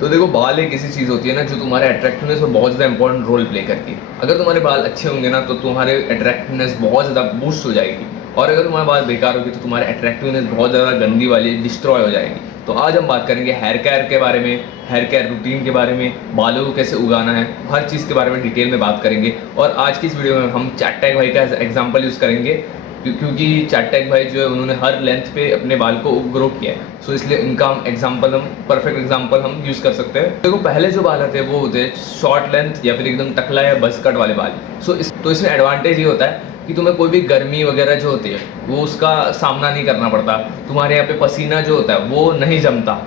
तो देखो, बाल एक ऐसी चीज़ होती है ना जो तुम्हारे अट्रैक्टिवनेस में बहुत ज़्यादा इंपॉर्टेंट रोल प्ले करती है। अगर तुम्हारे बाल अच्छे होंगे ना तो तुम्हारे अट्रैक्टिवनेस बहुत ज़्यादा बूस्ट हो जाएगी, और अगर तुम्हारे बाल बेकार होगी तो तुम्हारे अट्रैक्टिवनेस बहुत ज़्यादा गंदी वाली डिस्ट्रॉय हो जाएगी। तो आज हम बात करेंगे हेयर केयर के बारे में, हेयर केयर रूटीन के बारे में, बालों को कैसे उगाना है, हर चीज़ के बारे में डिटेल में बात करेंगे। और आज की इस वीडियो में हम चैट भाई का एग्जाम्पल यूज़ करेंगे, क्योंकि चैट भाई जो है उन्होंने हर लेंथ पे अपने बाल को ग्रो किया है। सो इसलिए इनका हम परफेक्ट एग्जांपल हम यूज़ कर सकते हैं। देखो, पहले जो बाल आते हैं वो होते हैं शॉर्ट लेंथ या फिर एकदम टकला या बस कट वाले बाल। तो इसमें एडवांटेज ये होता है कि तुम्हें कोई भी गर्मी वगैरह जो होती है वो उसका सामना नहीं करना पड़ता। तुम्हारे यहाँ पे पसीना जो होता है वो नहीं जमता।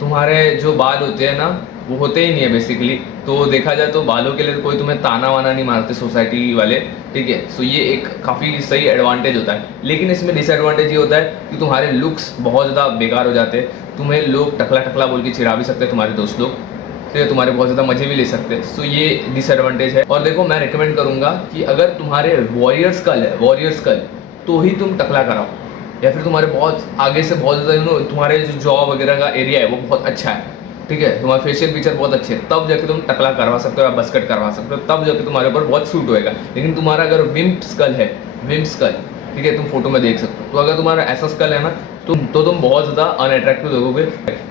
तुम्हारे जो बाल होते हैं ना वो होते ही नहीं है बेसिकली। तो देखा जाए तो बालों के लिए कोई तुम्हें ताना वाना नहीं मारते सोसाइटी वाले, ठीक है। सो ये एक काफ़ी सही एडवांटेज होता है। लेकिन इसमें डिसएडवांटेज ये होता है कि तुम्हारे लुक्स बहुत ज़्यादा बेकार हो जाते हैं। तुम्हें लोग टकला टकला बोल के चिढ़ा भी सकते हैं, तुम्हारे दोस्त लोग, ठीक है, तुम्हारे बहुत ज़्यादा मजे भी ले सकते हैं। सो ये डिसएडवांटेज है। और देखो, मैं रिकमेंड करूँगा कि अगर तुम्हारे वॉरियर्स कल तो ही तुम टकला कराओ, या फिर तुम्हारे बहुत आगे से बहुत ज़्यादा तुम्हारे जो जॉ वगैरह का एरिया है वो बहुत अच्छा है, ठीक है, तुम्हारा फेशियल फीचर बहुत अच्छे है, तब जाके तुम टकला करवा सकते हो या बस कट करवा सकते हो, तब जाके तुम्हारे ऊपर बहुत सूट होएगा। लेकिन तुम्हारा अगर विम्प स्कल है, ठीक है, तुम फोटो में देख सकते हो, तो अगर तुम्हारा ऐसा स्कल है ना तो तुम बहुत ज़्यादा अनअट्रैक्टिव देखोगे।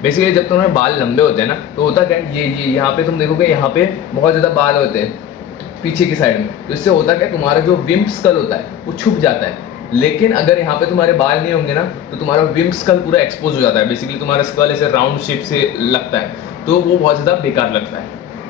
बेसिकली जब तुम्हारे बाल लंबे होते हैं ना तो होता क्या है, ये यहाँ पे तुम देखोगे, यहाँ पे बहुत ज़्यादा बाल होते हैं पीछे की साइड में। तो इससे होता क्या, तुम्हारा जो विम्प स्कल होता है वो छुप जाता है। लेकिन अगर यहाँ पे तुम्हारे बाल नहीं होंगे ना तो तुम्हारा विम्प स्कल पूरा एक्सपोज हो जाता है। बेसिकली तुम्हारा स्कल ऐसे राउंड शेप से लगता है, तो वो बहुत ज़्यादा बेकार लगता है।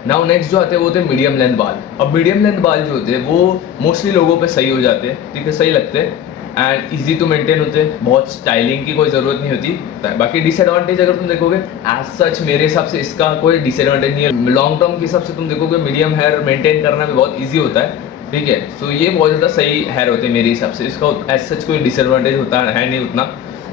नाउ नेक्स्ट जो आते हैं वो होते हैं मीडियम लेंथ बाल। अब मीडियम लेंथ बाल जो होते हैं वो मोस्टली लोगों पे सही हो जाते हैं, ठीक है, सही लगते हैं एंड इजी टू मेंटेन होते हैं, बहुत स्टाइलिंग की कोई ज़रूरत नहीं होती। बाकी डिसएडवांटेज अगर तुम देखोगे, एज सच मेरे हिसाब से इसका कोई डिसएडवांटेज नहीं है। लॉन्ग टर्म के हिसाब से तुम देखोगे मीडियम हेयर मेंटेन करना भी बहुत ईजी होता है, ठीक है। सो ये बहुत ज़्यादा सही हेयर होते हैं मेरे हिसाब से, इसका एज सच कोई डिसएडवांटेज होता है नहीं उतना।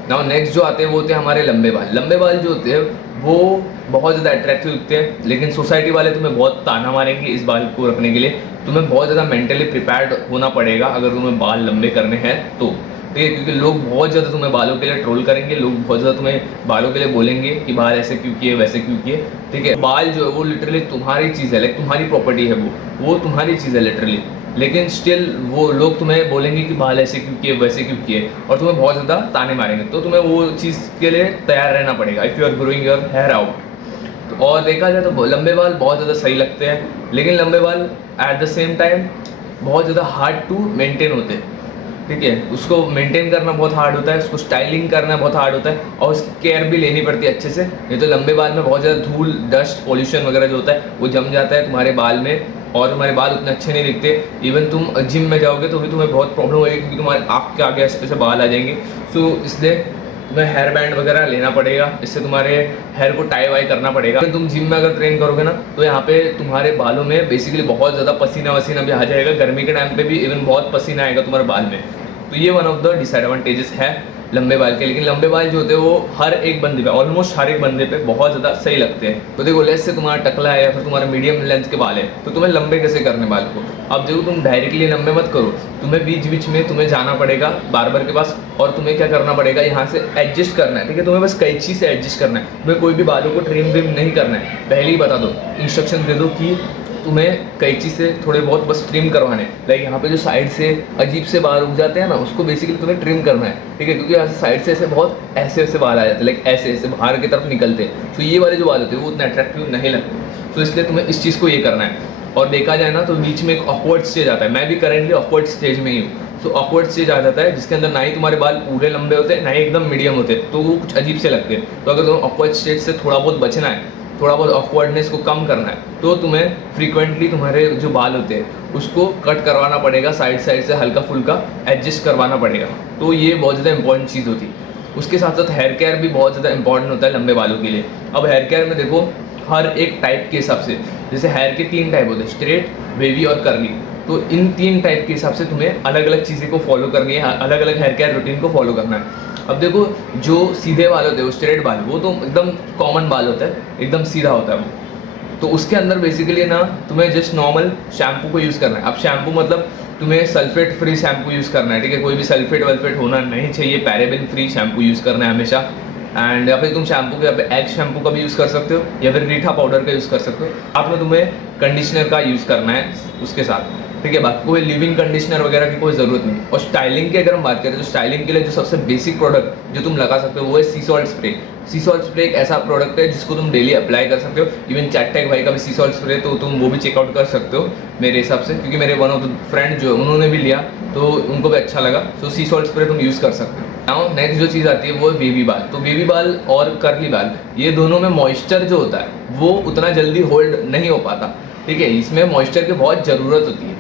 नाउ नेक्स्ट जो आते हैं वो होते हैं हमारे लंबे बाल। लंबे बाल जो होते हैं वो बहुत ज़्यादा अट्रैक्टिव दिखते हैं, लेकिन सोसाइटी वाले तुम्हें बहुत ताना मारेंगे इस बाल को रखने के लिए। तुम्हें बहुत ज़्यादा मेंटली प्रिपेयर्ड होना पड़ेगा अगर तुम्हें बाल लंबे करने हैं तो, ठीक है, क्योंकि लोग बहुत ज़्यादा तुम्हें बालों के लिए ट्रोल करेंगे, लोग बहुत ज़्यादा तुम्हें बालों के लिए बोलेंगे कि बाल ऐसे क्यों किए, वैसे क्यों किए, ठीक है। बाल जो है वो लिटरली तुम्हारी चीज़ है, लाइक तुम्हारी प्रॉपर्टी है, वो तुम्हारी चीज़ है लिटरली। लेकिन स्टिल वो लोग तुम्हें बोलेंगे कि बाल ऐसे क्यों किए, वैसे क्यों किए, और तुम्हें बहुत ज़्यादा ताने मारेंगे। तो तुम्हें वो चीज़ के लिए तैयार रहना पड़ेगा if you are growing your hair out. और देखा जाए तो लंबे बाल बहुत ज़्यादा सही लगते हैं, लेकिन लंबे बाल एट द सेम टाइम बहुत ज़्यादा हार्ड टू मेंटेन होते हैं, ठीक है। उसको मेंटेन करना बहुत हार्ड होता है, उसको स्टाइलिंग करना बहुत हार्ड होता है, और उसकी केयर भी लेनी पड़ती है अच्छे से। नहीं तो लंबे बाल में बहुत ज़्यादा धूल, डस्ट, पॉल्यूशन वगैरह जो होता है वो जम जाता है तुम्हारे बाल में, और तुम्हारे बाल उतने अच्छे नहीं दिखते। इवन तुम जिम में जाओगे तो भी तुम्हें बहुत प्रॉब्लम होगी, क्योंकि तुम्हारे आँख के आगे ऐसे बाल आ जाएंगे। सो इसलिए तुम्हें हेयर बैंड वगैरह लेना पड़ेगा, इससे तुम्हारे हेयर को टाई वाई करना पड़ेगा। तुम जिम में अगर ट्रेन करोगे ना तो यहाँ पे तुम्हारे बालों में बेसिकली बहुत ज़्यादा पसीना वसीना भी आ जाएगा। गर्मी के टाइम पे भी इवन बहुत पसीना आएगा तुम्हारे बाल में। तो ये वन ऑफ द डिसएडवांटेजेस है लंबे बाल के। लेकिन लंबे बाल जो होते हैं वो हर एक बंदे पे, ऑलमोस्ट हर एक बंदे पे बहुत ज़्यादा सही लगते हैं। तो देखो, लेस से तुम्हारा टकला है या फिर तुम्हारा मीडियम लेंथ के बाल है तो तुम्हें लंबे कैसे करने बाल को। अब देखो, तुम डायरेक्टली लंबे मत करो, तुम्हें बीच बीच में तुम्हें जाना पड़ेगा बार्बर के पास, और तुम्हें क्या करना पड़ेगा, यहाँ से एडजस्ट करना है, ठीक है। तुम्हें बस कैंची से एडजस्ट करना है, तुम्हें कोई भी बालों को ट्रिम व्रिम नहीं करना है। पहले ही बता दो, इंस्ट्रक्शन दे दो कि तुम्हें कैंची से थोड़े बहुत बस ट्रिम करवाने, लाइक यहाँ पे जो साइड से अजीब से बाल उग जाते हैं ना उसको बेसिकली तुम्हें ट्रिम करना है, ठीक है। क्योंकि यहाँ से साइड से ऐसे बहुत ऐसे बाल आ जाते हैं, लाइक ऐसे बाहर की तरफ निकलते हैं। तो ये वाले जो बाल होते हैं वो उतना अट्रैक्टिव नहीं लगते। तो इसलिए तुम्हें इस चीज़ को ये करना है। और देखा जाए ना तो बीच में एक ऑकवर्ड स्टेज आता है, मैं भी करेंटली ऑकवर्ड स्टेज में ही हूँ। तो ऑकवर्ड स्टेज आ जाता है जिसके अंदर ना ही तुम्हारे बाल पूरे लंबे होते हैं ना ही एकदम मीडियम होते हैं, तो वो कुछ अजीब से लगते हैं। तो अगर तुम्हें ऑकवर्ड स्टेज से थोड़ा बहुत बचना है, थोड़ा बहुत ऑकवर्डनेस को कम करना है, तो तुम्हें फ्रीक्वेंटली तुम्हारे जो बाल होते हैं उसको कट करवाना पड़ेगा, साइड से हल्का फुल्का एडजस्ट करवाना पड़ेगा। तो ये बहुत ज़्यादा इंपॉर्टेंट चीज़ होती है। उसके साथ साथ हेयर केयर भी बहुत ज़्यादा इंपॉर्टेंट होता है लंबे बालों के लिए। अब हेयर केयर में देखो, हर एक टाइप के हिसाब से, जैसे हेयर के 3 टाइप होते हैं, स्ट्रेट, वेवी और कर्ली। तो इन 3 टाइप के हिसाब से तुम्हें अलग अलग चीज़ें को फॉलो करनी है, अलग अलग हेयर केयर रूटीन को फॉलो करना है। अब देखो, जो सीधे बाल होते हैं वो स्ट्रेट बाल, वो तो एकदम कॉमन बाल होता है, एकदम सीधा होता है वो। तो उसके अंदर बेसिकली ना तुम्हें जस्ट नॉर्मल शैम्पू को यूज़ करना है। अब शैम्पू मतलब तुम्हें सल्फेट फ्री शैम्पू यूज़ करना है, ठीक है। कोई भी सल्फेट वल्फेट होना नहीं चाहिए, पैराबेन फ्री शैम्पू यूज़ करना है हमेशा, एंड या फिर तुम शैम्पू के एग शैम्पू का भी यूज़ कर सकते हो या फिर रीठा पाउडर का यूज़ कर सकते हो। आपने तुम्हें कंडीशनर का यूज़ करना है उसके साथ, ठीक है। बाकी कोई लिविंग कंडीशनर वगैरह की कोई ज़रूरत नहीं। और स्टाइलिंग की अगर हम बात करें तो स्टाइलिंग के लिए जो सबसे बेसिक प्रोडक्ट जो तुम लगा सकते हो वो है सी सॉल्ट स्प्रे। सी सॉल्ट स्प्रे एक ऐसा प्रोडक्ट है जिसको तुम डेली अप्लाई कर सकते हो। इवन चैटटैग भाई का भी सी सॉल्ट स्प्रे तो तुम वो भी चेकआउट कर सकते हो मेरे हिसाब से, क्योंकि मेरे वन ऑफ द फ्रेंड जो उन्होंने भी लिया तो उनको भी अच्छा लगा। सो सी सॉल्ट स्प्रे तुम यूज़ कर सकते हो। नाउ नेक्स्ट जो चीज़ आती है वो है बेबी बाल। तो बेबी बाल और कर्ली बाल ये दोनों में मॉइस्चर जो होता है वो उतना जल्दी होल्ड नहीं हो पाता, ठीक है। इसमें मॉइस्चर की बहुत ज़रूरत होती है।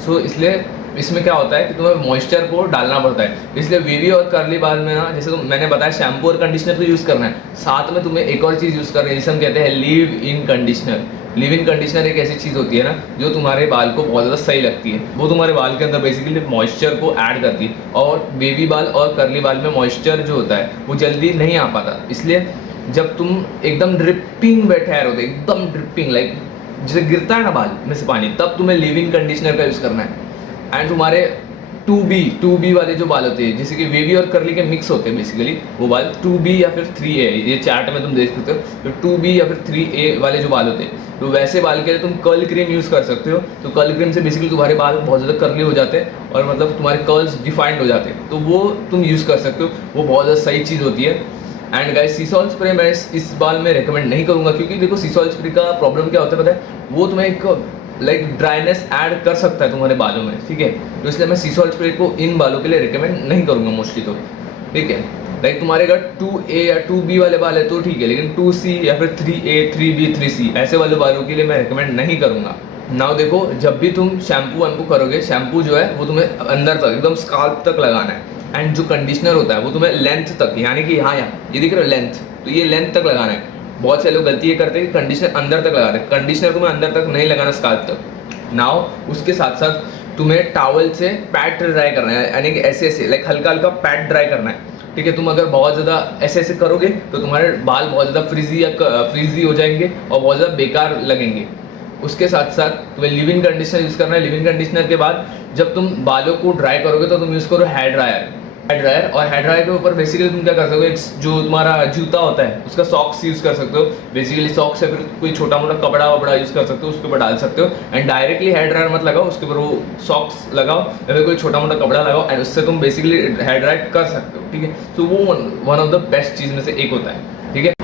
सो इसलिए इसमें क्या होता है कि तुम्हें मॉइस्चर को डालना पड़ता है। इसलिए वेवी और कर्ली बाल में ना, जैसे मैंने बताया शैम्पू और कंडीशनर तो यूज़ करना है, साथ में तुम्हें एक और चीज़ यूज़ करनी है जिसे हम कहते हैं leave in conditioner. Live in conditioner एक ऐसी चीज़ होती है ना जो तुम्हारे बाल को बहुत ज़्यादा सही लगती है। वो तुम्हारे बाल के अंदर बेसिकली मॉइस्चर को ऐड करती है, और बेबी बाल और कर्ली बाल में मॉइस्चर जो होता है वो जल्दी नहीं आ पाता। इसलिए जब तुम एकदम ड्रिपिंग वेट हेयर होते एकदम ड्रिपिंग लाइक जैसे गिरता है ना बाल में से पानी, तब तुम्हें लिव इन कंडीशनर का यूज़ करना है। एंड तुम्हारे 2B वाले जो बाल होते हैं, जैसे कि वेवी और कर्ली के मिक्स होते हैं बेसिकली वो बाल, 2B या फिर 3A, ये चार्ट में तुम देख सकते हो। तो 2B या फिर 3A वाले जो बाल होते हैं, तो वैसे बाल के लिए तुम कर्ल क्रीम यूज़ कर सकते हो। तो कर्ल क्रीम से बेसिकली तुम्हारे बाल बहुत ज़्यादा कर्ली हो जाते हैं और मतलब तुम्हारे कर्ल्स डिफाइंड हो जाते हैं, तो वो तुम यूज़ कर सकते हो। वो बहुत ज़्यादा सही चीज़ होती है। And guys C salt spray मैं इस बाल में रिकमेंड नहीं करूँगा, क्योंकि देखो सी सॉल्ट स्प्रे का प्रॉब्लम क्या होता है पता है, वो तुम्हें एक लाइक ड्राइनेस ऐड कर सकता है तुम्हारे बालों में, ठीक है। तो इसलिए मैं सी सॉल्ट स्प्रे को इन बालों के लिए रिकमेंड नहीं करूँगा मोस्टली, तो ठीक है। लाइक तुम्हारे अगर 2A या 2B वाले बाल है तो ठीक है, लेकिन 2C या फिर 3A 3B 3C ऐसे वाले बालों के लिए मैं रिकमेंड नहीं करूँगा। नाउ देखो, जब भी तुम शैम्पू वैम्पू करोगे, शैम्पू जो है वो तुम्हें अंदर तक एकदम स्काल्प तक लगाना है। एंड जो कंडीशनर होता है वो तुम्हें लेंथ तक, यानी कि यहाँ ये दिख रहा है लेंथ, तो ये लेंथ तक लगाना है। बहुत से लोग गलती ये करते हैं कि कंडीशनर अंदर तक लगा रहे हैं, कंडीशनर तुम्हें अंदर तक नहीं लगाना स्काल्प तक। नाउ उसके साथ साथ तुम्हें टॉवल से पैड ड्राई करना है, यानी कि ऐसे लाइक हल्का हल्का पैड ड्राई करना है, ठीक है। तुम अगर बहुत ज़्यादा ऐसे करोगे तो तुम्हारे बाल बहुत ज़्यादा फ्रीजी हो जाएंगे और बहुत ज़्यादा बेकार लगेंगे। उसके साथ साथ तुम्हें लिव इन कंडीशनर यूज़ करना है। लिव इन कंडीशनर के बाद जब तुम बालों को ड्राई करोगे तो तुम यूज़ करो हेयर ड्रायर। और हेयर ड्रायर के ऊपर बेसिकली तुम क्या कर सकते हो, जो तुम्हारा जूता होता है उसका सॉक्स यूज़ कर सकते हो। बेसिकली सॉक्स है, फिर कोई छोटा मोटा कपड़ा वपड़ा यूज़ कर सकते हो, उसके ऊपर डाल सकते हो। एंड डायरेक्टली हेयर ड्रायर मत लगाओ, उसके ऊपर वो सॉक्स लगाओ या फिर कोई छोटा मोटा कपड़ा लगाओ, एंड उससे तुम बेसिकली हेयर ड्रायर कर सकते हो, ठीक है। तो वो वन ऑफ द बेस्ट चीज़ में से एक होता है, ठीक है।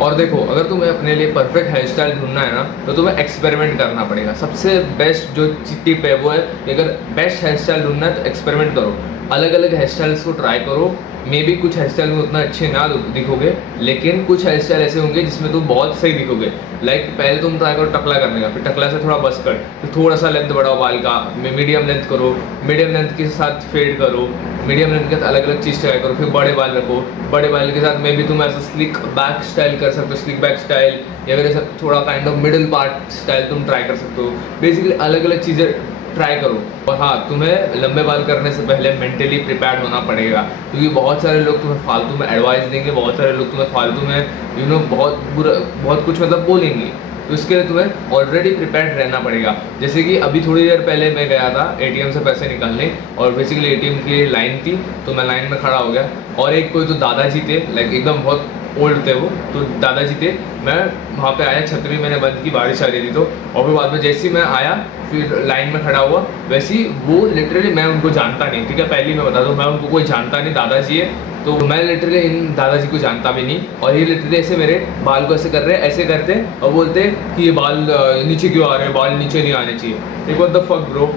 और देखो, अगर तुम्हें अपने लिए परफेक्ट हेयर स्टाइल ढूंढना है ना, तो तुम्हें एक्सपेरिमेंट करना पड़ेगा। सबसे बेस्ट जो टिप है वो है कि अगर बेस्ट हेयर स्टाइल ढूंढना है तो एक्सपेरिमेंट करो, अलग अलग हेयर स्टाइल्स को ट्राई करो। मे बी कुछ हेयर स्टाइल में उतना अच्छे ना दिखोगे, लेकिन कुछ हेयर स्टाइल ऐसे होंगे जिसमें तुम बहुत सही दिखोगे। लाइक पहले तुम ट्राई करो टकला करने का, फिर टकला से थोड़ा बस कट, फिर थोड़ा सा लेंथ बढ़ाओ बाल का, मीडियम लेंथ करो, मीडियम लेंथ के साथ फेड करो, मीडियम लेंथ के साथ अलग अलग चीज़ ट्राई करो, फिर बड़े बाल रखो, बड़े बाल के साथ मे भी तुम ऐसा स्लिक बैक स्टाइल कर सकते हो, स्लिक बैक स्टाइल, या फिर ऐसा थोड़ा kind of middle part style तुम ट्राई कर सकते हो। बेसिकली अलग अलग चीज़ें ट्राई करो। और हाँ, तुम्हें लंबे बाल करने से पहले मेंटली प्रिपेयर्ड होना पड़ेगा, क्योंकि बहुत सारे लोग तुम्हें फालतू में एडवाइस देंगे, बहुत सारे लोग तुम्हें फालतू में बहुत कुछ मतलब बोलेंगे। तो इसके लिए तुम्हें ऑलरेडी प्रिपेयर्ड रहना पड़ेगा। जैसे कि अभी थोड़ी देर पहले मैं गया था एटीएम से पैसे निकालने, और बेसिकली एटीएम की लाइन थी, तो मैं लाइन में खड़ा हो गया, और एक कोई तो दादाजी थे, लाइक एकदम बहुत ओल्ड थे वो, तो दादाजी थे। मैं वहाँ पे आया, छतरी मैंने बंद की, बारिश आ रही थी तो, और फिर बाद में जैसे ही मैं आया फिर लाइन में खड़ा हुआ, वैसे ही वो लिटरली, मैं उनको जानता नहीं, ठीक है, पहले मैं बता दूँ, मैं उनको कोई जानता नहीं, दादाजी है तो मैं लिटरली इन दादाजी को जानता भी नहीं, और ये लिटरली ऐसे मेरे बाल को ऐसे कर रहे हैं, ऐसे करते और बोलते कि ये बाल नीचे क्यों आ रहे हैं, बाल नीचे नहीं आने चाहिए। ठीक, व्हाट द फक ब्रो।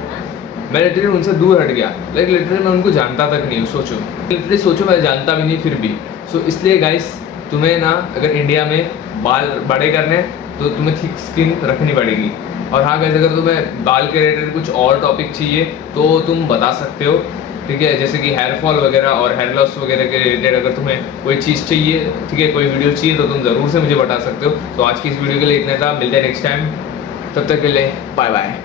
मैं लिटरली उनसे दूर हट गया, लाइक लिटरली मैं उनको जानता तक नहीं, सोचो लिटरली सोचो, मैं जानता भी नहीं फिर भी। सो इसलिए गाइस, तुम्हें ना अगर इंडिया में बाल बड़े करने हैं तो तुम्हें थिक स्किन रखनी पड़ेगी। और हाँ गाइस, अगर तुम्हें बाल के रिलेटेड कुछ और टॉपिक चाहिए तो तुम बता सकते हो, ठीक है, जैसे कि हेयर फॉल वगैरह और हेयर लॉस वगैरह के रिलेटेड अगर तुम्हें कोई चीज़ चाहिए, ठीक है, कोई वीडियो चाहिए तो तुम ज़रूर से मुझे बता सकते हो। तो आज की इस वीडियो के लिए इतना था, मिलते हैं नेक्स्ट टाइम, तब तक के लिए बाय बाय।